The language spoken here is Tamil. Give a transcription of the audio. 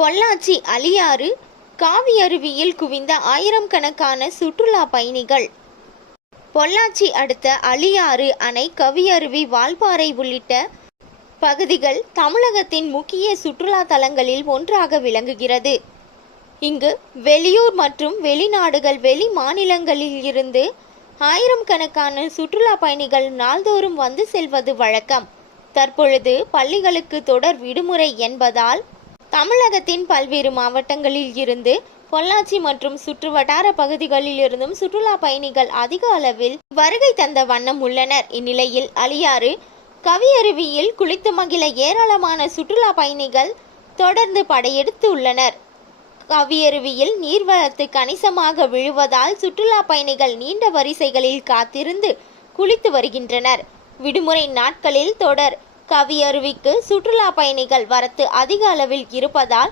பொள்ளாச்சி அலியாறு காவியருவியில் குவிந்த ஆயிரக்கணக்கான சுற்றுலா பயணிகள். பொள்ளாச்சி அடுத்த அலியாறு அணை, கவியருவி, வால்பாறை உள்ளிட்ட பகுதிகள் தமிழகத்தின் முக்கிய சுற்றுலா தலங்களில் ஒன்றாக விளங்குகிறது. இங்கு வெளியூர் மற்றும் வெளிநாடுகள், வெளி மாநிலங்களில் இருந்து ஆயிரக்கணக்கான சுற்றுலா பயணிகள் நாள்தோறும் வந்து செல்வது வழக்கம். தற்பொழுது பள்ளிகளுக்கு தொடர் விடுமுறை என்பதால் தமிழகத்தின் பல்வேறு மாவட்டங்களில் இருந்து, பொள்ளாச்சி மற்றும் சுற்றுவட்டார பகுதிகளில் இருந்தும் சுற்றுலா பயணிகள் அதிக அளவில் வருகை தந்த வண்ணம் உள்ளனர். இந்நிலையில் அலியாறு கவியருவியில் குளித்து மகிழ ஏராளமான சுற்றுலா பயணிகள் தொடர்ந்து படையெடுத்து உள்ளனர். கவியருவியில் நீர்வரத்து கணிசமாக விழுவதால் சுற்றுலா பயணிகள் நீண்ட வரிசைகளில் காத்திருந்து குளித்து வருகின்றனர். விடுமுறை நாட்களில் தொடர் கவியருவிக்கு சுற்றுலா பயணிகள் வரத்து அதிக அளவில் இருப்பதால்